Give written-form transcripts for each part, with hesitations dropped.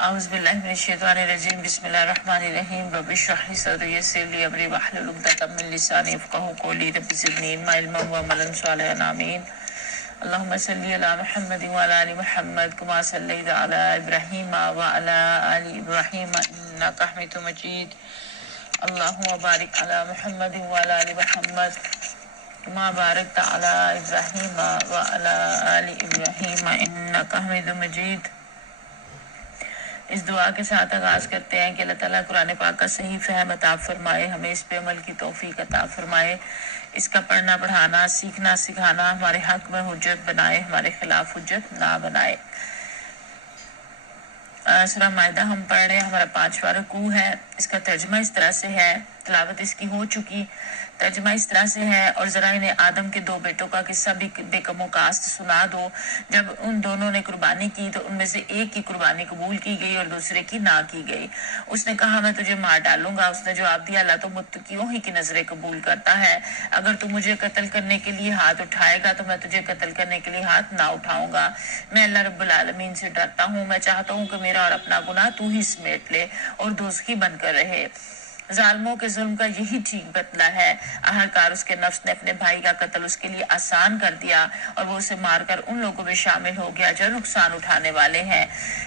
أعوذ بالله من الشيطان الرجيم بسم الله الرحمن الرحيم رب اشرح لي صدري ويسر لي أمري واحلل عقدة من لساني يفقهوا قولي رب زدني علما وعملا صالحا آمين. اللهم صل على محمد وعلى آل محمد كما صليت على إبراهيم وعلى آل إبراهيم إنك حميد مجيد. اللهم بارك على محمد وعلى آل محمد كما باركت على إبراهيم وعلى آل إبراهيم إنك حميد مجيد. اس دعا کے ساتھ آغاز کرتے ہیں کہ اللہ تعالیٰ قرآن پاک کا صحیح فہم عطا فرمائے، ہمیں اس پہ عمل کی توفیق عطا فرمائے، اس کا پڑھنا پڑھانا سیکھنا سکھانا ہمارے حق میں حجت بنائے، ہمارے خلاف حجت نہ بنائے۔ سورہ مائدہ ہم پڑھ رہے ہیں، ہمارا 5واں رکوع ہے۔ اس کا ترجمہ اس طرح سے ہے، تلاوت اس کی ہو چکی، ترجمہ اس طرح سے ہے: اور ذرا انہیں آدم کے 2 بیٹوں کا قصہ بھی بے کم و کاست سنا دو۔ جب ان دونوں نے قربانی کی تو ان میں سے ایک کی قربانی قبول کی گئی اور دوسرے کی نہ کی گئی۔ اس نے کہا میں تجھے مار ڈالوں گا۔ اس نے جواب دیا اللہ تو متقیوں ہی کی نظریں قبول کرتا ہے، اگر تو مجھے قتل کرنے کے لیے ہاتھ اٹھائے گا تو میں تجھے قتل کرنے کے لیے ہاتھ نہ اٹھاؤں گا۔ میں اللہ رب العالمین سے ڈرتا ہوں، میں چاہتا ہوں کہ میرا اور اپنا گناہ تو ہی سمیٹ لے اور دوزخی بن کر رہے۔ ظالموں کے ظلم کا یہی ٹھیک بدلہ ہے۔ آخرکار اس کے نفس نے اپنے بھائی کا قتل اس کے لیے آسان کر دیا اور وہ اسے مار کر ان لوگوں میں شامل ہو گیا جو نقصان اٹھانے والے ہیں۔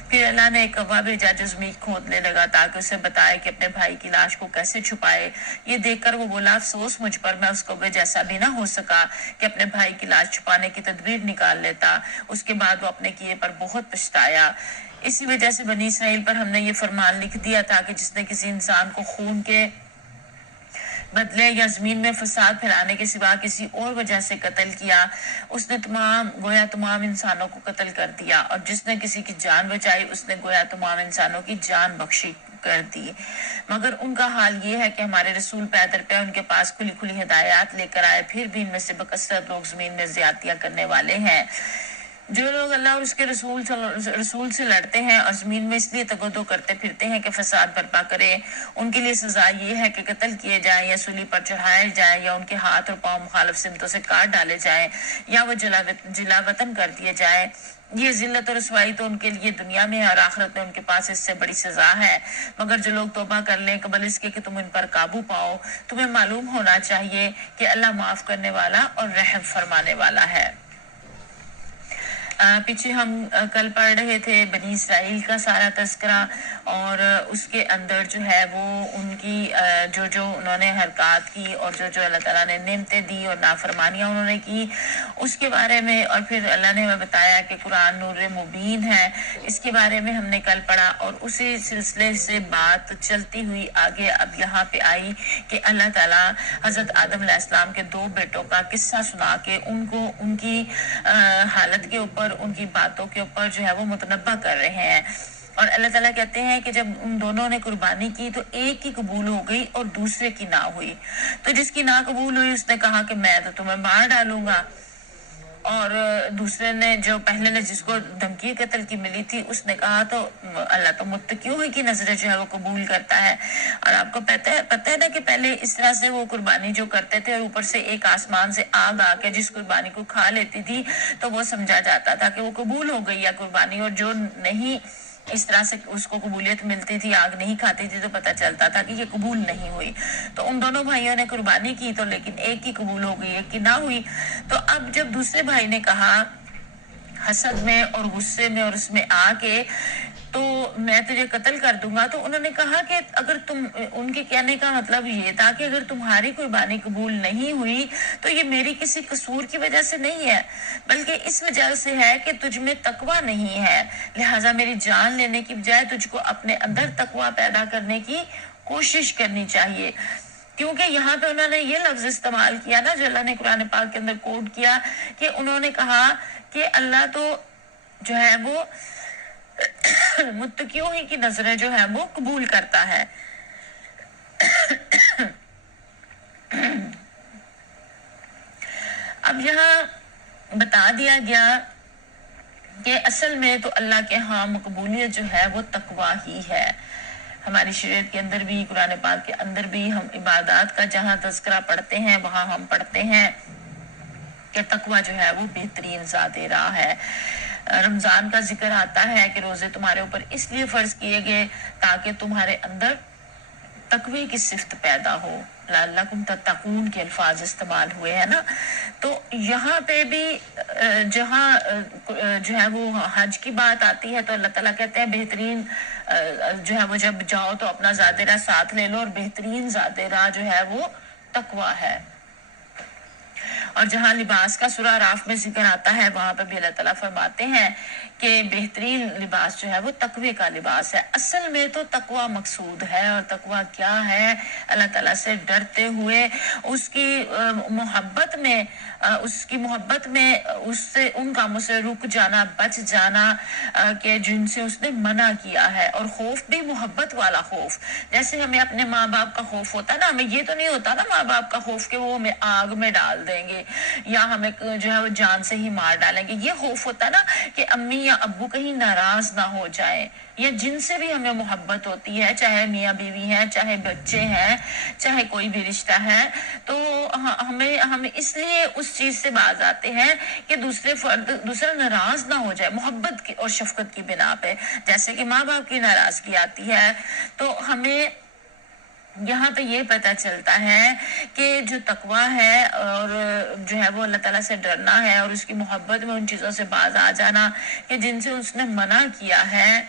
پھر اللہ نے ایک کوا بھیجا جو زمین کھودنے لگا تاکہ اسے بتائے کہ اپنے بھائی کی لاش کو کیسے چھپائے۔ یہ دیکھ کر وہ بولا افسوس مجھ پر، میں اس کوے جیسا بھی نہ ہو سکا کہ اپنے بھائی کی لاش چھپانے کی تدبیر نکال لیتا۔ اس کے بعد وہ اپنے کیے پر بہت پچھتایا۔ اسی وجہ سے بنی اسرائیل پر ہم نے یہ فرمان لکھ دیا تھا کہ جس نے کسی انسان کو خون کے بدلے یا زمین میں فساد پھیلانے کے سوا کسی اور وجہ سے قتل کیا، اس نے تمام انسانوں کو قتل کر دیا، اور جس نے کسی کی جان بچائی اس نے گویا تمام انسانوں کی جان بخشی کر دی۔ مگر ان کا حال یہ ہے کہ ہمارے رسول پیدر پہ ان کے پاس کھلی کھلی ہدایات لے کر آئے، پھر بھی ان میں سے بکثرت لوگ زمین میں زیادتیاں کرنے والے ہیں۔ جو لوگ اللہ اور اس کے رسول سے لڑتے ہیں اور زمین میں اس لیے تگودو کرتے پھرتے ہیں کہ فساد برپا کرے، ان کے لیے سزا یہ ہے کہ قتل کیے جائیں یا سولی پر چڑھائے جائیں یا ان کے ہاتھ اور پاؤں مخالف سمتوں سے کاٹ ڈالے جائیں یا وہ جلا وطن کر دیے جائیں۔ یہ ذلت اور رسوائی تو ان کے لیے دنیا میں ہے اور آخرت میں ان کے پاس اس سے بڑی سزا ہے۔ مگر جو لوگ توبہ کر لیں قبل اس کے کہ تم ان پر قابو پاؤ، تمہیں معلوم ہونا چاہیے کہ اللہ معاف کرنے والا اور رحم فرمانے والا ہے۔ پیچھے ہم کل پڑھ رہے تھے بنی اسرائیل کا سارا تذکرہ، اور اس کے اندر جو ہے وہ ان کی جو انہوں نے حرکات کی اور جو اللہ تعالیٰ نے نعمتیں دی اور نافرمانیاں انہوں نے کی اس کے بارے میں، اور پھر اللہ نے ہمیں بتایا کہ قرآن نور مبین ہے، اس کے بارے میں ہم نے کل پڑھا، اور اسی سلسلے سے بات چلتی ہوئی آگے اب یہاں پہ آئی کہ اللہ تعالیٰ حضرت آدم علیہ السلام کے 2 بیٹوں کا قصہ سنا کے ان کو ان کی حالت کے اوپر ان کی باتوں کے اوپر جو ہے وہ متنبع کر رہے ہیں۔ اور اللہ تعالیٰ کہتے ہیں کہ جب ان دونوں نے قربانی کی تو ایک کی قبول ہو گئی اور دوسرے کی نہ ہوئی، تو جس کی نہ قبول ہوئی اس نے کہا کہ میں تو تمہیں مار ڈالوں گا، اور دوسرے نے جو پہلے نے جس کو دھمکی قتل کی ملی تھی اس نے کہا تو اللہ تو متقیوں ہی کی نظریں جو ہے وہ قبول کرتا ہے۔ اور آپ کو پتہ ہے نا کہ پہلے اس طرح سے وہ قربانی جو کرتے تھے اور اوپر سے ایک آسمان سے آگ آ کے جس قربانی کو کھا لیتی تھی تو وہ سمجھا جاتا تھا کہ وہ قبول ہو گئی ہے قربانی، اور جو نہیں اس طرح سے اس کو قبولیت ملتی تھی، آگ نہیں کھاتی تھی، تو پتہ چلتا تھا کہ یہ قبول نہیں ہوئی۔ تو ان دونوں بھائیوں نے قربانی کی تو لیکن ایک کی قبول ہو گئی ایک کی نہ ہوئی۔ تو اب جب دوسرے بھائی نے کہا حسد میں اور غصے میں اور اس میں آ کے تو میں تجھے قتل کر دوں گا، تو انہوں نے کہا کہ اگر ان کے کہنے کا مطلب یہ تھا کہ اگر تمہاری قربانی قبول نہیں ہوئی تو یہ میری کسی قصور کی وجہ سے نہیں ہے، بلکہ اس وجہ سے ہے کہ تجھ میں تقوی نہیں ہے، لہٰذا میری جان لینے کی بجائے تجھ کو اپنے اندر تقوی پیدا کرنے کی کوشش کرنی چاہیے۔ کیونکہ یہاں پہ انہوں نے یہ لفظ استعمال کیا نا جو اللہ نے قرآن پاک کے اندر کوٹ کیا، کہ انہوں نے کہا کہ اللہ تو جو ہے وہ متقیوں ہی کی نظریں جو ہے وہ قبول کرتا ہے۔ اب یہاں بتا دیا گیا کہ اصل میں تو اللہ کے ہاں مقبولیت جو ہے وہ تقوی ہی ہے۔ ہماری شریعت کے اندر بھی قرآن پاک کے اندر بھی ہم عبادات کا جہاں تذکرہ پڑھتے ہیں وہاں ہم پڑھتے ہیں کہ تقوی جو ہے وہ بہترین ذات راہ ہے۔ رمضان کا ذکر آتا ہے کہ روزے تمہارے اوپر اس لیے فرض کیے گئے تاکہ تمہارے اندر تقوی کی صفت پیدا ہو، لعلکم تتقون کے الفاظ استعمال ہوئے ہیں نا. تو یہاں پہ بھی جہاں جو ہے وہ حج کی بات آتی ہے تو اللہ تعالیٰ کہتے ہیں بہترین جو ہے وہ جب جاؤ تو اپنا زاد راہ ساتھ لے لو، اور بہترین زاد راہ جو ہے وہ تقوی ہے. اور جہاں لباس کا سورہ اعراف میں ذکر آتا ہے وہاں پہ بھی اللہ تعالیٰ فرماتے ہیں کہ بہترین لباس جو ہے وہ تقوی کا لباس ہے. اصل میں تو تقوی مقصود ہے، اور تقوی کیا ہے؟ اللہ تعالیٰ سے ڈرتے ہوئے اس کی محبت میں اس سے ان کاموں سے رک جانا، بچ جانا کہ جن سے اس نے منع کیا ہے. اور خوف بھی محبت والا خوف، جیسے ہمیں اپنے ماں باپ کا خوف ہوتا ہے نا، ہمیں یہ تو نہیں ہوتا نا ماں باپ کا خوف کہ وہ ہمیں آگ میں ڈال دیں گے یا ہمیں جو ہے وہ جان سے ہی مار ڈالیں گے. یہ خوف ہوتا ہے نا کہ امی یا ابو کہیں ناراض نہ ہو جائیں، یا جن سے بھی ہمیں محبت ہوتی ہے، چاہے میاں بیوی ہیں، چاہے بچے ہیں، چاہے کوئی بھی رشتہ ہے، تو ہم اس لیے اس چیز سے باز آتے ہیں کہ دوسرا ناراض نہ ہو جائے محبت کی اور شفقت کی بنا پہ. جیسے کہ ماں باپ کی ناراضگی آتی ہے تو ہمیں یہاں پہ یہ پتہ چلتا ہے کہ جو تقوی ہے اور جو ہے وہ اللہ تعالیٰ سے ڈرنا ہے اور اس کی محبت میں ان چیزوں سے باز آ جانا کہ جن سے اس نے منع کیا ہے،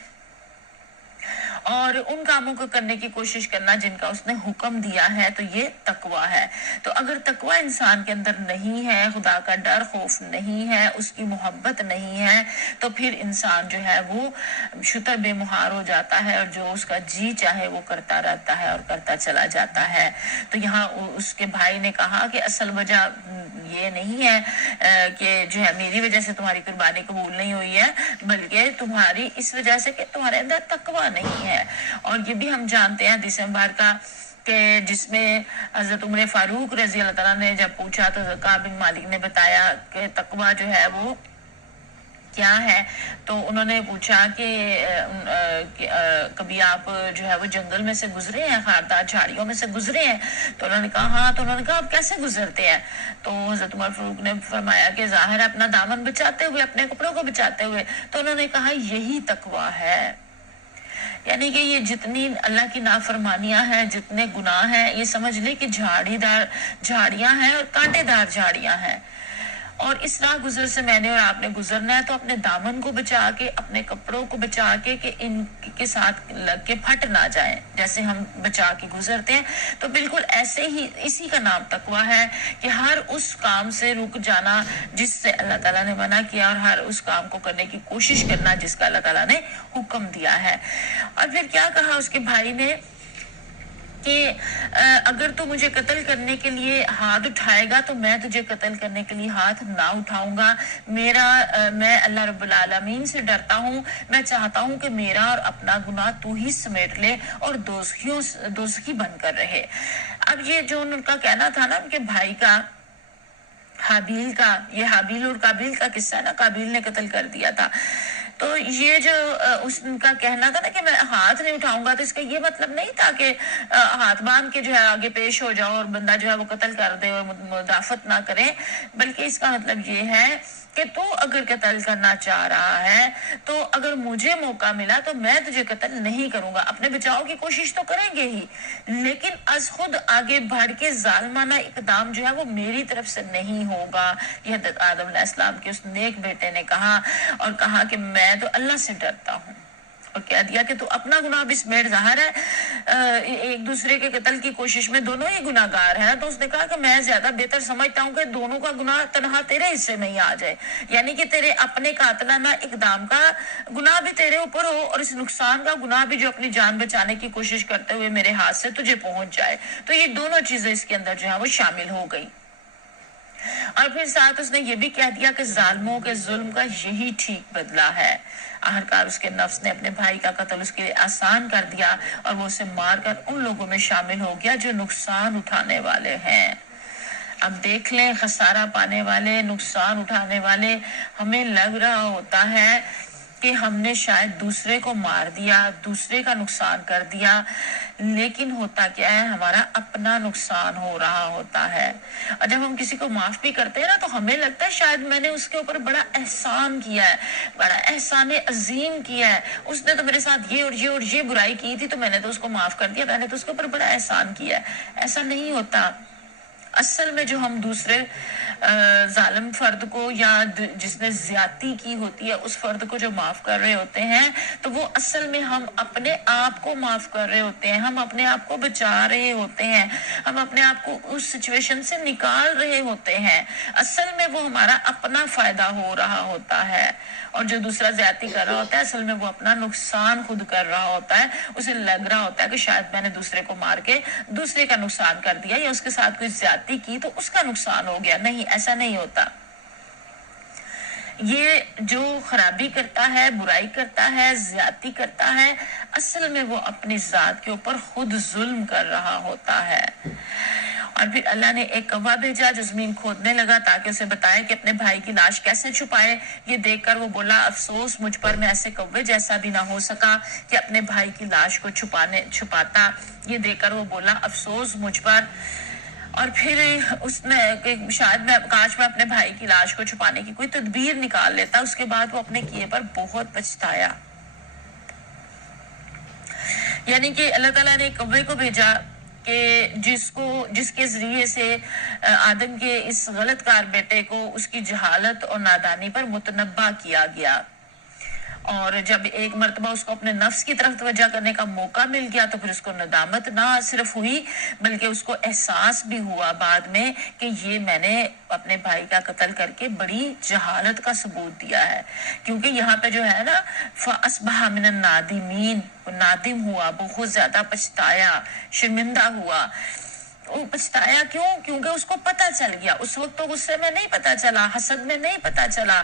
اور ان کاموں کو کرنے کی کوشش کرنا جن کا اس نے حکم دیا ہے، تو یہ تقوی ہے. تو اگر تقوی انسان کے اندر نہیں ہے، خدا کا ڈر خوف نہیں ہے، اس کی محبت نہیں ہے، تو پھر انسان جو ہے وہ شتر بے مہار ہو جاتا ہے اور جو اس کا جی چاہے وہ کرتا رہتا ہے اور کرتا چلا جاتا ہے. تو یہاں اس کے بھائی نے کہا کہ اصل وجہ یہ نہیں ہے کہ جو ہے میری وجہ سے تمہاری قربانی قبول نہیں ہوئی ہے، بلکہ تمہاری اس وجہ سے کہ تمہارے اندر تقوی نہیں ہے. اور یہ بھی ہم جانتے ہیں دسمبر کا کہ جس میں حضرت عمر فاروق رضی اللہ تعالیٰ نے جب پوچھا تو کعب بن مالک نے بتایا کہ تقوی جو ہے وہ کیا ہے. تو انہوں نے پوچھا کہ کبھی آپ جو ہے وہ جنگل میں سے گزرے ہیں، خاردار جھاڑیوں میں سے گزرے ہیں؟ تو انہوں نے کہا ہاں. تو انہوں نے کہا آپ کیسے گزرتے ہیں؟ تو حضرت عمر فاروق نے فرمایا کہ ظاہر ہے اپنا دامن بچاتے ہوئے، اپنے کپڑوں کو بچاتے ہوئے. تو انہوں نے کہا یہی تقوی ہے. یعنی کہ یہ جتنی اللہ کی نافرمانیاں ہیں، جتنے گناہ ہیں، یہ سمجھ لے کہ جھاڑیاں ہیں اور کانٹے دار جھاڑیاں ہیں. اور اس راہ گزر سے میں نے اور آپ نے گزرنا ہے تو اپنے دامن کو بچا کے، اپنے کپڑوں کو بچا کے کہ ان کے ساتھ لگ کے پھٹ نہ جائیں جیسے ہم بچا کے گزرتے ہیں. تو بالکل ایسے ہی اسی کا نام تقوی ہے کہ ہر اس کام سے رک جانا جس سے اللہ تعالیٰ نے منع کیا، اور ہر اس کام کو کرنے کی کوشش کرنا جس کا اللہ تعالیٰ نے حکم دیا ہے. اور پھر کیا کہا اس کے بھائی نے کہ اگر تو مجھے قتل کرنے کے لیے ہاتھ اٹھائے گا تو میں تجھے قتل کرنے کے لیے ہاتھ نہ اٹھاؤں گا. میں اللہ رب العالمین سے ڈرتا ہوں. میں چاہتا ہوں کہ میرا اور اپنا گناہ تو ہی سمیٹ لے اور دوزخی بن کر رہے. اب یہ جو ان کا کہنا تھا نا ان کے بھائی کا، حابیل کا، یہ حابیل اور قابیل کا قصہ ہے نا، قابیل نے قتل کر دیا تھا. تو یہ جو اس کا کہنا تھا نا کہ میں ہاتھ نہیں اٹھاؤں گا، تو اس کا یہ مطلب نہیں تھا کہ ہاتھ باندھ کے جو ہے آگے پیش ہو جاؤ اور بندہ جو ہے وہ قتل کر دے اور مدافعت نہ کرے، بلکہ اس کا مطلب یہ ہے کہ تو اگر قتل کرنا چاہ رہا ہے تو اگر مجھے موقع ملا تو میں تجھے قتل نہیں کروں گا. اپنے بچاؤ کی کوشش تو کریں گے ہی، لیکن از خود آگے بڑھ کے ظالمانہ اقدام جو ہے وہ میری طرف سے نہیں ہوگا. یہ حضرت آدم علیہ السلام کے اس نیک بیٹے نے کہا، اور کہا کہ میں تو اللہ سے ڈرتا ہوں. اور کہہ دیا کہ تو اپنا گناہ بھی سمیٹ، ظاہر ہے ایک دوسرے کے قتل کی کوشش میں دونوں ہی گناہ گار ہیں. تو اس نے کہا کہ میں زیادہ بہتر سمجھتا ہوں کہ دونوں کا گناہ تنہا تیرے حصے میں ہی آ جائے، یعنی کہ تیرے اپنے قاتلانہ اقدام کا گناہ بھی تیرے اوپر ہو اور اس نقصان کا گناہ بھی جو اپنی جان بچانے کی کوشش کرتے ہوئے میرے ہاتھ سے تجھے پہنچ جائے. تو یہ دونوں چیزیں اس کے اندر جو ہے وہ شامل ہو گئی. اور پھر ساتھ اس نے یہ بھی کہہ دیا کہ ظالموں کے ظلم کا یہی ٹھیک بدلہ ہے. آخرکار اس کے نفس نے اپنے بھائی کا قتل اس کے لیے آسان کر دیا اور وہ اسے مار کر ان لوگوں میں شامل ہو گیا جو نقصان اٹھانے والے ہیں. اب دیکھ لیں، خسارہ پانے والے، نقصان اٹھانے والے. ہمیں لگ رہا ہوتا ہے کہ ہم نے شاید دوسرے کو مار دیا, دوسرے کا نقصان کر دیا, لیکن ہوتا کیا ہے, ہمارا اپنا نقصان ہو رہا ہوتا ہے. اور جب ہم کسی کو معاف بھی کرتے ہیں نا تو ہمیں لگتا ہے شاید میں نے اس کے اوپر بڑا احسان کیا ہے, بڑا احسان عظیم کیا ہے, اس نے تو میرے ساتھ یہ اور یہ اور یہ برائی کی تھی تو میں نے تو اس کو معاف کر دیا, میں نے تو اس کے اوپر بڑا احسان کیا ہے. ایسا نہیں ہوتا. اصل میں جو ہم دوسرے ظالم فرد کو یا جس نے زیادتی کی ہوتی ہے اس فرد کو جو معاف کر رہے ہوتے ہیں تو وہ اصل میں ہم اپنے آپ کو معاف کر رہے ہوتے ہیں, ہم اپنے آپ کو بچا رہے ہوتے ہیں, ہم اپنے آپ کو اس سچویشن سے نکال رہے ہوتے ہیں. اصل میں وہ ہمارا اپنا فائدہ ہو رہا ہوتا ہے, اور جو دوسرا زیادتی کر رہا ہوتا ہے اصل میں وہ اپنا نقصان خود کر رہا ہوتا ہے. اسے لگ رہا ہوتا ہے کہ شاید میں نے دوسرے کو مار کے دوسرے کا نقصان کر دیا یا اس کے ساتھ کوئی زیادتی کی تو اس کا نقصان ہو گیا. نہیں, ایسا نہیں ہوتا. یہ جو خرابی کرتا ہے, برائی کرتا ہے, زیادتی کرتا ہے, اصل میں وہ اپنی ذات کے اوپر خود ظلم کر رہا ہوتا ہے. اور پھر اللہ نے ایک کوا بھیجا جو زمین کھودنے لگا تاکہ اسے بتائے کہ اپنے بھائی کی لاش کیسے چھپائے. یہ دیکھ کر وہ بولا, افسوس مجھ پر, میں ایسے کوے جیسا بھی نہ ہو سکا کہ اپنے بھائی کی لاش کو چھپاتا. یہ دیکھ کر وہ بولا, افسوس مجھ پر. اور پھر اس نے شاید میں کاش میں اپنے بھائی کی لاش کو چھپانے کی کوئی تدبیر نکال لیتا. اس کے بعد وہ اپنے کیے پر بہت پچھتایا. یعنی کہ اللہ تعالیٰ نے ایک کوے کو بھیجا کہ جس کے ذریعے سے آدم کے اس غلط کار بیٹے کو اس کی جہالت اور نادانی پر متنبہ کیا گیا. اور جب ایک مرتبہ اس کو اپنے نفس کی طرف توجہ کرنے کا موقع مل گیا تو پھر اس کو ندامت نہ صرف ہوئی بلکہ اس کو احساس بھی ہوا بعد میں کہ یہ میں نے اپنے بھائی کا قتل کر کے بڑی جہالت کا ثبوت دیا ہے. کیونکہ یہاں پہ جو ہے نا فَأَصْبَحَ مِنَ النَّادِمِينَ, نادم ہوا, بہت زیادہ پچھتایا, شرمندہ ہوا. وہ پچھتایا کیوں؟ کیونکہ اس کو پتہ چل گیا. اس وقت تو غصے میں نہیں پتہ چلا, حسد میں نہیں پتہ چلا,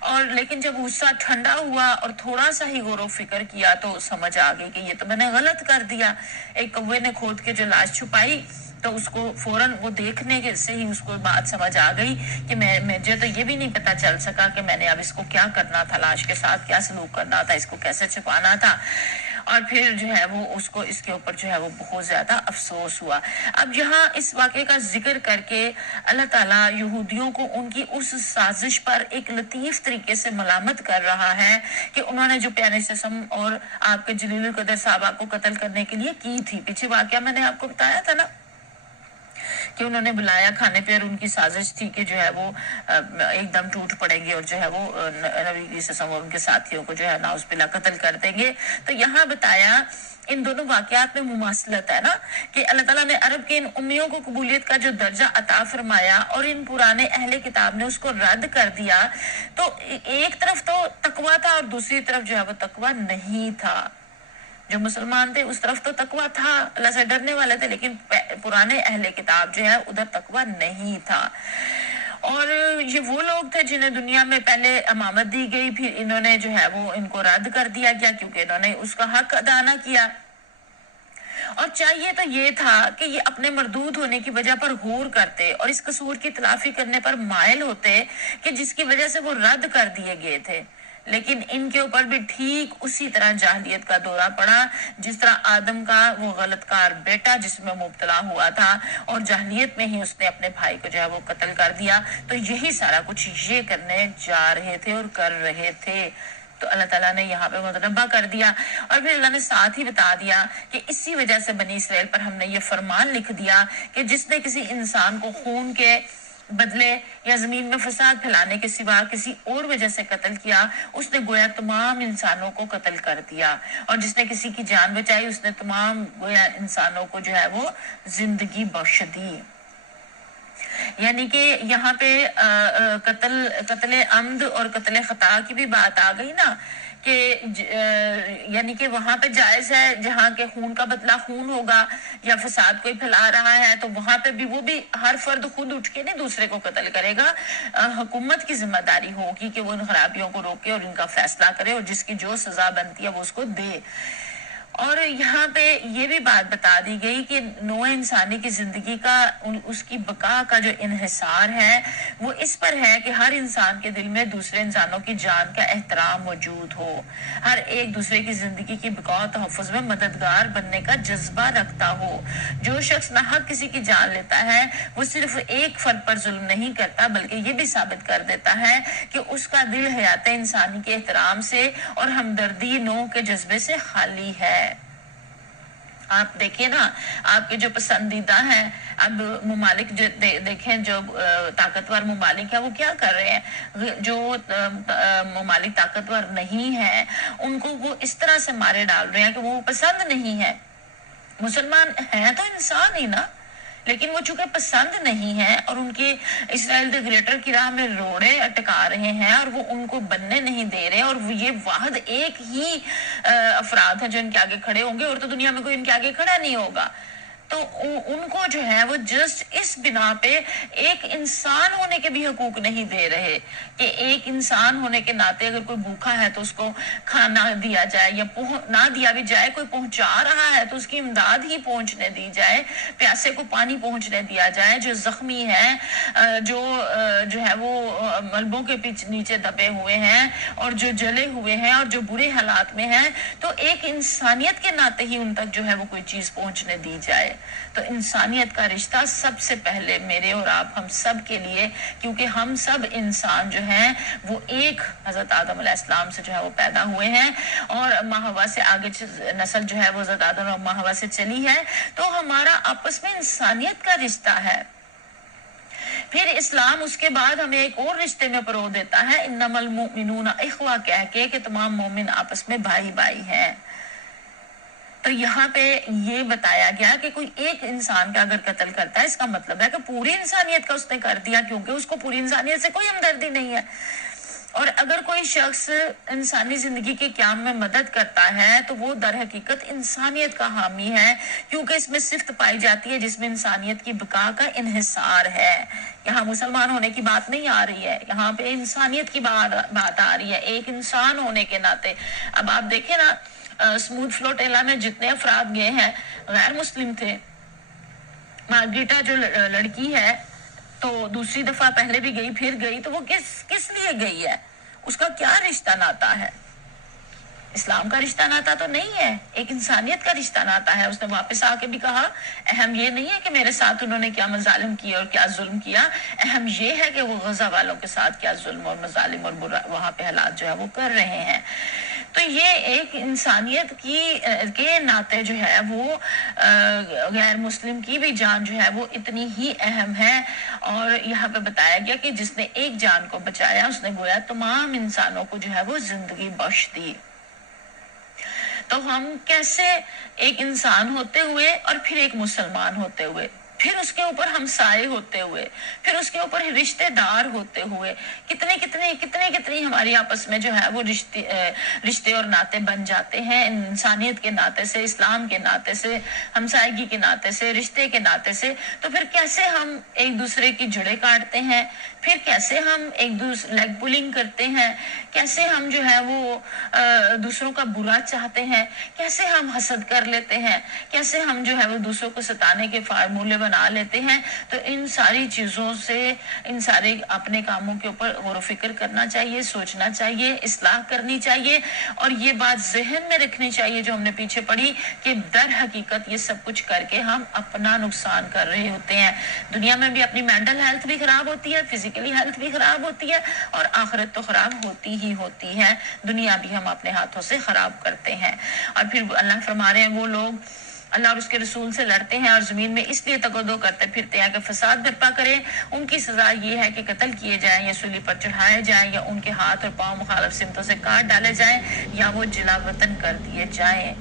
اور لیکن جب غصہ ٹھنڈا ہوا اور تھوڑا سا ہی غور و فکر کیا تو سمجھ آ گئی کہ یہ تو میں نے غلط کر دیا. ایک کوے نے کھود کے جو لاش چھپائی تو اس کو فوراً وہ دیکھنے سے ہی اس کو بات سمجھ آ گئی کہ مجھے تو یہ بھی نہیں پتہ چل سکا کہ میں نے اب اس کو کیا کرنا تھا, لاش کے ساتھ کیا سلوک کرنا تھا, اس کو کیسے چھپانا تھا. اور پھر جو ہے وہ اس کو اس کے اوپر جو ہے وہ بہت زیادہ افسوس ہوا. اب یہاں اس واقعے کا ذکر کر کے اللہ تعالیٰ یہودیوں کو ان کی اس سازش پر ایک لطیف طریقے سے ملامت کر رہا ہے کہ انہوں نے جو پیانس جسم اور آپ کے جلیل القدر صحابہ کو قتل کرنے کے لیے کی تھی. پیچھے واقعہ میں نے آپ کو بتایا تھا نا کہ انہوں نے بلایا کھانے پہ اور ان کی سازش تھی کہ جو ہے وہ ایک دم ٹوٹ پڑیں گے اور جو ہے وہ نبی علیہ السلام اور ان کے ساتھیوں کو جو ہے ناؤز باللہ قتل کر دیں گے. تو یہاں بتایا ان دونوں واقعات میں مماثلت ہے نا کہ اللہ تعالیٰ نے عرب کے ان امیوں کو قبولیت کا جو درجہ عطا فرمایا اور ان پرانے اہل کتاب نے اس کو رد کر دیا. تو ایک طرف تو تقویٰ تھا اور دوسری طرف جو ہے وہ تقویٰ نہیں تھا. جو مسلمان تھے اس طرف تو تقویٰ تھا, اللہ سے ڈرنے والے تھے, لیکن پرانے اہل کتاب جو ہے ادھر تقویٰ نہیں تھا. اور یہ وہ لوگ تھے جنہیں دنیا میں پہلے امامت دی گئی, پھر انہوں نے جو ہے وہ ان کو رد کر دیا گیا کیونکہ انہوں نے اس کا حق ادا نہ کیا. اور چاہیے تو یہ تھا کہ یہ اپنے مردود ہونے کی وجہ پر غور کرتے اور اس قصور کی تلافی کرنے پر مائل ہوتے کہ جس کی وجہ سے وہ رد کر دیے گئے تھے. لیکن ان کے اوپر بھی ٹھیک اسی طرح جاہلیت کا دورہ پڑا جس طرح آدم کا وہ غلط کار بیٹا جس میں مبتلا ہوا تھا اور جاہلیت میں ہی اس نے اپنے بھائی کو جو ہے وہ قتل کر دیا. تو یہی سارا کچھ یہ کرنے جا رہے تھے اور کر رہے تھے. تو اللہ تعالیٰ نے یہاں پہ متنبہ کر دیا اور پھر اللہ نے ساتھ ہی بتا دیا کہ اسی وجہ سے بنی اسرائیل پر ہم نے یہ فرمان لکھ دیا کہ جس نے کسی انسان کو خون کے بدلے یا زمین میں فساد پھیلانے کے سوا کسی اور وجہ سے قتل کیا اس نے گویا تمام انسانوں کو قتل کر دیا, اور جس نے کسی کی جان بچائی اس نے تمام گویا انسانوں کو جو ہے وہ زندگی بخش دی. یعنی کہ یہاں پہ قتل عمد اور قتل خطا کی بھی بات آ گئی نا کہ یعنی کہ وہاں پہ جائز ہے جہاں کے خون کا بدلہ خون ہوگا یا فساد کوئی پھیلا رہا ہے تو وہاں پہ بھی وہ بھی ہر فرد خود اٹھ کے نہیں دوسرے کو قتل کرے گا. حکومت کی ذمہ داری ہوگی کہ وہ ان خرابیوں کو روکے اور ان کا فیصلہ کرے اور جس کی جو سزا بنتی ہے وہ اس کو دے. اور یہاں پہ یہ بھی بات بتا دی گئی کہ نوع انسانی کی زندگی کا اس کی بقا کا جو انحصار ہے وہ اس پر ہے کہ ہر انسان کے دل میں دوسرے انسانوں کی جان کا احترام موجود ہو، ہر ایک دوسرے کی زندگی کی بقا و تحفظ میں مددگار بننے کا جذبہ رکھتا ہو۔ جو شخص ناحق کسی کی جان لیتا ہے وہ صرف ایک فرد پر ظلم نہیں کرتا بلکہ یہ بھی ثابت کر دیتا ہے کہ اس کا دل حیات انسانی کے احترام سے اور ہمدردی نوع کے جذبے سے خالی ہے۔ آپ دیکھیں نا، آپ کے جو پسندیدہ ہیں اب ممالک جو دیکھیں جو طاقتور ممالک ہیں وہ کیا کر رہے ہیں، جو ممالک طاقتور نہیں ہیں ان کو وہ اس طرح سے مارے ڈال رہے ہیں کہ وہ پسند نہیں ہے۔ مسلمان ہیں تو انسان ہی نا، لیکن وہ چونکہ پسند نہیں ہے اور ان کی اسرائیل دی گریٹر کی راہ میں روڑے اٹکا رہے ہیں اور وہ ان کو بننے نہیں دے رہے، اور یہ واحد ایک ہی افراد ہیں جو ان کے آگے کھڑے ہوں گے، اور تو دنیا میں کوئی ان کے آگے کھڑا نہیں ہوگا۔ تو ان کو جو ہے وہ جسٹ اس بنا پہ ایک انسان ہونے کے بھی حقوق نہیں دے رہے کہ ایک انسان ہونے کے ناطے اگر کوئی بھوکا ہے تو اس کو کھانا دیا جائے، یا نہ دیا بھی جائے، کوئی پہنچا رہا ہے تو اس کی امداد ہی پہنچنے دی جائے، پیاسے کو پانی پہنچنے دیا جائے، جو زخمی ہے، جو ہے وہ ملبوں کے نیچے دبے ہوئے ہیں اور جو جلے ہوئے ہیں اور جو برے حالات میں ہیں، تو ایک انسانیت کے ناطے ہی ان تک جو ہے وہ کوئی چیز پہنچنے دی جائے۔ تو انسانیت کا رشتہ سب سے پہلے میرے اور آپ ہم سب کے لیے، کیونکہ ہم سب انسان جو ہیں وہ ایک حضرت آدم علیہ السلام سے جو ہے وہ پیدا ہوئے ہیں، اور ماں حوا سے آگے نسل جو ہے وہ حضرت آدم اور ماں حوا سے چلی ہے، تو ہمارا آپس میں انسانیت کا رشتہ ہے۔ پھر اسلام اس کے بعد ہمیں ایک اور رشتے میں پرو دیتا ہے، انما المؤمنون اخوہ کہہ کے کہ تمام مومن آپس میں بھائی بھائی ہیں۔ تو یہاں پہ یہ بتایا گیا کہ کوئی ایک انسان کا اگر قتل کرتا ہے اس کا مطلب ہے کہ پوری انسانیت کا اس نے کر دیا، کیونکہ اس کو پوری انسانیت سے کوئی ہمدردی نہیں ہے۔ اور اگر کوئی شخص انسانی زندگی کے قیام میں مدد کرتا ہے تو وہ در حقیقت انسانیت کا حامی ہے، کیونکہ اس میں صفت پائی جاتی ہے جس میں انسانیت کی بقا کا انحصار ہے۔ یہاں مسلمان ہونے کی بات نہیں آ رہی ہے، یہاں پہ انسانیت کی بات آ رہی ہے، ایک انسان ہونے کے ناطے۔ اب آپ دیکھیں نا، سموتھ فلوٹیلا میں جتنے افراد گئے ہیں غیر مسلم تھے۔ مارگریٹا جو لڑکی ہے تو دوسری دفعہ پہلے بھی گئی پھر گئی، تو وہ کس لیے گئی ہے؟ اس کا کیا رشتہ ناتا ہے؟ اسلام کا رشتہ ناتا تو نہیں ہے، ایک انسانیت کا رشتہ ناتا ہے۔ اس نے واپس آ کے بھی کہا اہم یہ نہیں ہے کہ میرے ساتھ انہوں نے کیا مظالم کیے اور کیا ظلم کیا، اہم یہ ہے کہ وہ غزہ والوں کے ساتھ کیا ظلم اور مظالم اور وہاں پہ حالات جو ہے وہ کر رہے ہیں۔ تو یہ ایک انسانیت کے ناطے جو ہے وہ غیر مسلم کی بھی جان جو ہے وہ اتنی ہی اہم ہے۔ اور یہاں پہ بتایا گیا کہ جس نے ایک جان کو بچایا اس نے گویا تمام انسانوں کو جو ہے وہ زندگی بخش دی۔ تو ہم کیسے ایک انسان ہوتے ہوئے اور پھر ایک مسلمان ہوتے ہوئے، پھر اس کے اوپر ہمسائے ہوتے ہوئے، پھر اس کے اوپر رشتے دار ہوتے ہوئے کتنے ہماری آپس میں جو ہے وہ رشتے اور ناطے بن جاتے ہیں، انسانیت کے ناطے سے، اسلام کے ناطے سے، ہمسائیگی کے ناطے سے، رشتے کے ناطے سے۔ تو پھر کیسے ہم ایک دوسرے کی جڑیں کاٹتے ہیں، پھر کیسے ہم ایک دوسرے لیگ پولنگ کرتے ہیں، کیسے ہم جو ہے وہ دوسروں کا برا چاہتے ہیں، کیسے ہم حسد کر لیتے ہیں، کیسے ہم جو ہے وہ دوسروں کو ستانے کے فارمولے بنا لیتے ہیں۔ تو ان ساری چیزوں سے، ان سارے اپنے کاموں کے اوپر غور و فکر کرنا چاہیے، سوچنا چاہیے، اصلاح کرنی چاہیے، اور یہ بات ذہن میں رکھنی چاہیے جو ہم نے پیچھے پڑھی کہ در حقیقت یہ سب کچھ کر کے ہم اپنا نقصان کر رہے ہوتے ہیں۔ دنیا میں بھی اپنی مینٹل ہیلتھ بھی خراب ہوتی ہے، فزیکلی ہیلتھ بھی خراب ہوتی ہے، اور آخرت تو خراب ہوتی ہی ہوتی ہے، دنیا بھی ہم اپنے ہاتھوں سے خراب کرتے ہیں۔ اور پھر اللہ فرما رہے ہیں وہ لوگ اللہ اور اس کے رسول سے لڑتے ہیں اور زمین میں اس لیے تگودو کرتے پھرتے ہیں کہ فساد برپا کریں، ان کی سزا یہ ہے کہ قتل کیے جائیں یا سولی پر چڑھائے جائیں، یا ان کے ہاتھ اور پاؤں مخالف سمتوں سے کاٹ ڈالے جائیں، یا وہ جلا وطن کر دیے جائیں۔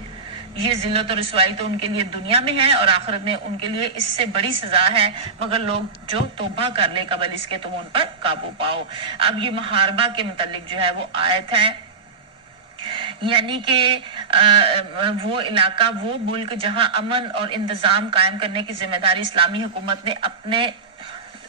یہ ذلت اور رسوائی تو ان کے لیے دنیا میں ہے، اور آخرت میں ان کے لیے اس سے بڑی سزا ہے، مگر لوگ جو توبہ کر لے قبل اس کے تم ان پر قابو پاؤ۔ اب یہ محاربہ کے متعلق جو ہے وہ آیت ہے، یعنی کہ وہ علاقہ، وہ ملک جہاں امن اور انتظام قائم کرنے کی ذمہ داری اسلامی حکومت نے اپنے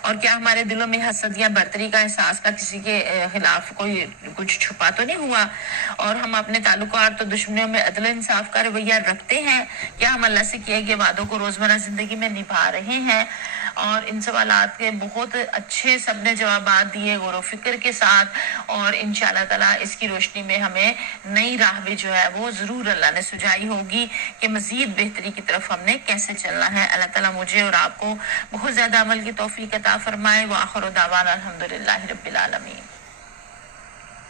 اور کیا ہمارے دلوں میں حسد یا برتری کا احساس کا کسی کے خلاف کوئی کچھ چھپا تو نہیں ہوا؟ اور ہم اپنے تعلقات اور دشمنیوں میں عدل انصاف کا رویہ رکھتے ہیں؟ کیا ہم اللہ سے کیے گئے وعدوں کو روزمرہ زندگی میں نبھا رہے ہیں؟ اور ان سوالات کے بہت اچھے سب نے جوابات دیے غور و فکر کے ساتھ، اور انشاءاللہ تعالیٰ اس کی روشنی میں ہمیں نئی راہ بھی جو ہے وہ ضرور اللہ نے سجائی ہوگی کہ مزید بہتری کی طرف ہم نے کیسے چلنا ہے۔ اللہ تعالیٰ مجھے اور آپ کو بہت زیادہ عمل کی توفیق عطا فرمائے۔ وآخر دعوانا الحمدللہ رب العالمین۔